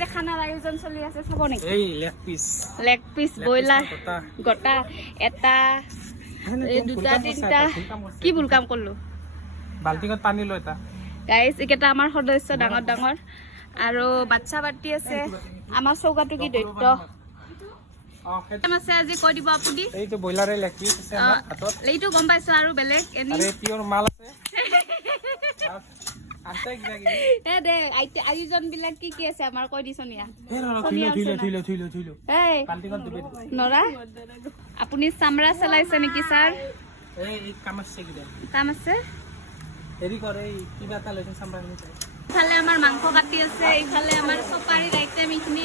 যে খানাৰ আয়োজন চলি আছে চাব নেকি এই লেগ পিস ব্ৰইলাৰ গোটা এটা এই দুটা তিনটা কি ভুল কাম কৰলো বালটিঙত পানী লৈ এটা গাইস একেটা আমাৰ সদস্য ডাঙৰ ডাঙৰ আৰু বাচ্চা বাটি আছে আমাৰ চৌকাটো কি দৈত্য আছে আজি কৈ দিব আপুনি এইটো ব্ৰইলাৰে লেগ পিস আছে আমাৰ হাতত এইটো গম পাইছো আৰু বেলেগ এনি আৰে পিওৰ মাল আছে আছে এ দে আয়োজন বিলাক কি আছে আমাৰ কৈ দিছনিয়া থুইলো এই বালটিঙত দিবি নৰা আপুনি চামৰা চলাইছে নেকি স্যাৰ এই কাম আছে কি কাম আছে হেৰি কৰে এই কিবা এটা লৈছে চামৰা নি ইফালে আমাৰ মাংস কাটি আছে ইফালে আমাৰ চপাৰীৰ আইটেম ইখিনি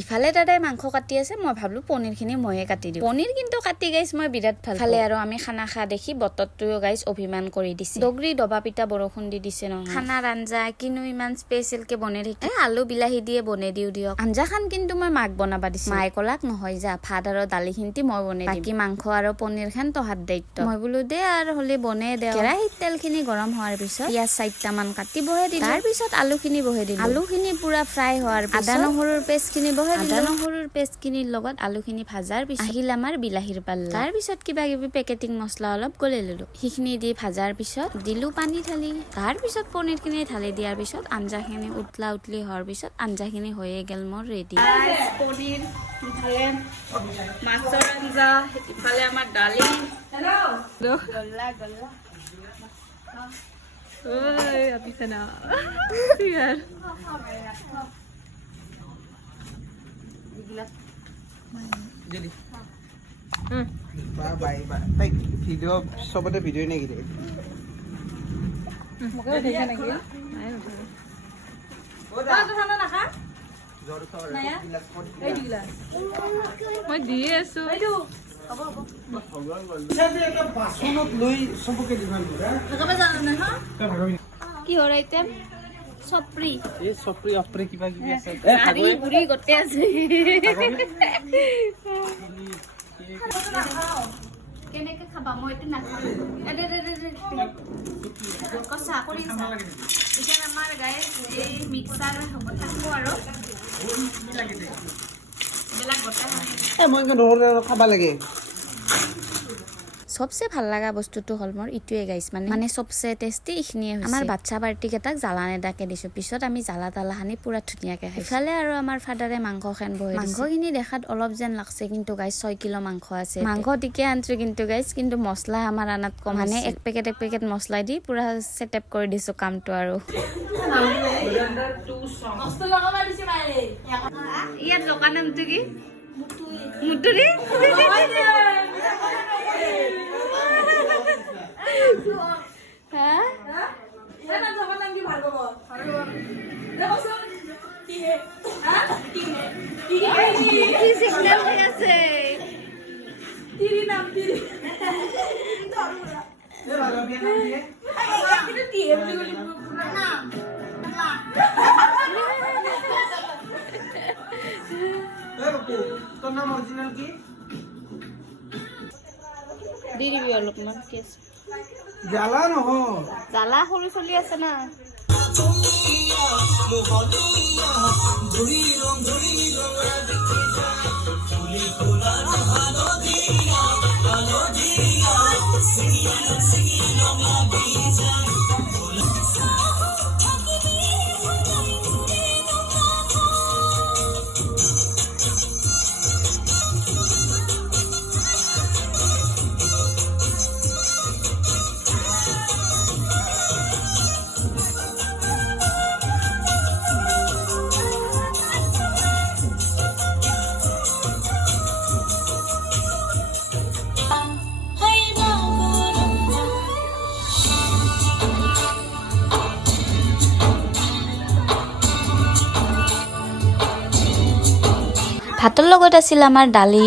ইফালে দাদাই মাংস কাটি আছে মই ভাবলো পনিৰখিনি ময়ে কাটি দিওঁ পনিৰ কিন্তু কাটি গাইছ মই বিৰাট ভাল খালে আৰু আমি খানা খা দেখি বতৰটোও গাইছ অভিমান কৰি দিছে দগৰি দবা পিঠা বৰষুণ দি দিছে নহয় খানাৰ আঞ্জা কিনো ইমান স্পেচিয়েল কে বনাই থাকে আলু বিলাহী দিয়ে বনাই দিয়ক আঞ্জা খান কিন্তু মই মাক বনাবা দিছো মায়ে কলাক নহয় যা ভাত আৰু দালি খিনটি মই বনাই দিম বাকি মাংস আৰু পনিৰ খান তহাত দায়িত্ব মই বোলো দে আৰু হলে বনাই দে কেৰাহীত তেলখিনি গৰম হোৱাৰ পিছত পিয়াজ 4টা মান কাটি বহে দিলো তাৰ পিছত আলুখিনি বহে দিলো আলুখিনি পুৰা ফ্ৰাই হোৱাৰ পিছত আদা নহৰুৰ পেষ্টখিনি আদা নহৰুৰ পেষ্টখিনিৰ লগত আলুখিনি ভাজাৰ পিছত আহিল আমাৰ বিলাহীৰ পাল্লা তাৰ পিছত কিবা কিবি পেকেটিং মছলা অলপ গলাই ললো সেইখিনি দি ভাজাৰ পিছত দিলো পানী ঢালি তাৰ পিছত পনিৰখিনি ঢালি দিয়াৰ পিছত আঞ্জাখিনি উতলি হোৱাৰ পিছত আঞ্জাখিনি হৈয়ে গেল মোৰ ৰেডি পনিৰ ইফালে মাছৰ আঞ্জা ইফালে আমাৰ দালি গল্লা ওই আপিছে না ইয়াৰ যদি বাই তাই ভিডিও সবতে ভিডিও নেকি রে মকে দেখা নাকি নাই ওটা তো খানা না খা জোর সর গিলাস পড়ি এই গিলাস মই দি আছো এইটো হ'ব সেটা একটা বাসনত লই সবকে দিমান লগাবা জানা না হা কি হৰ আইটেম সপ্ৰি এই সপ্ৰি অপ্ৰি কিবা কিবি আছে আৰি বুঢ়ী গতে আছে কেনেকে খাবা মই এটো নাখাওঁ কষা কৰি এতিয়া আমাৰ গায়ে এই মিক্সাৰ হ'ব থাকিব আৰু বেলেগ গটা মই নহৰে খাবা লাগে সবচে ভাল লগা বস্তুটো হল মোৰ ইটোৱে গাইছ মানে সবচে টেষ্টি ইখিনিয়ে হৈছে আমাৰ বাচ্চা পাৰ্টি কেইটাক জ্বালা নেদাকে দিছো পিছত আমি জ্বালা তালা সানি পুৰা ধুনীয়াকে খাই ইফালে আৰু আমাৰ ফাদাৰে মাংস খান বহে মাংসখিনি দেখাত অলপ যেন লাগছে কিন্তু গাইছ 6 কিলো মাংস আছে মাংস টিকে আনছো কিন্তু গাইছ কিন্তু মছলা আমাৰ আনাত কম মানে এক পেকেট মছলা দি পুৰা সেটআপ কৰি দিছো কামটো আৰু ইয়াত দোকান নামটো কি মুটুৰি হা এটা দোকান নাম কি ভাল পাব দেখোন কি হে হা কি সিগন্যাল হৈ আছে তিৰি নাম তিৰি ধৰুলা এ ভালো বিয়া নাম দিয়ে কিন্তু তিহে বুলি গলি পুৰা নাম এ বাপু তোৰ নাম অৰিজিনাল কি দি দিবি অলপমান কেছ জ্বালা নহ জ্বালা সৰু চলি আছে না ভাতৰ লগত আছিল আমাৰ দালি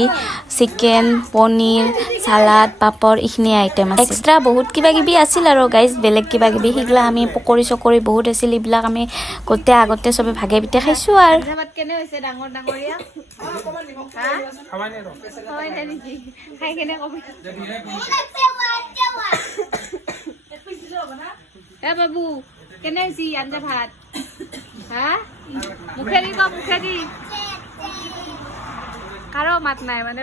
চিকেন পনিৰ সালাড পাপৰ ইখিনি আইটেম আছে এক্সট্ৰা বহুত কিবা কিবি আছিল আৰু গাইজ বেলেগ কিবা কিবি হিগলা আমি পকৰি চকৰি বহুত আছিল এইবিলাক আমি গোটে আগতে সবে ভাগে পিঠে খাইছো আৰু ভাত কেনে হৈছে ডাঙৰ ডাঙৰীয়া খাবাই নে ৰ হয় নেকি খাই কেনে কবি এ বাবু কেনে হৈছে আঞ্জা ভাত হা মুখেদি ক মুখেদি কাৰো মাত নাই মানে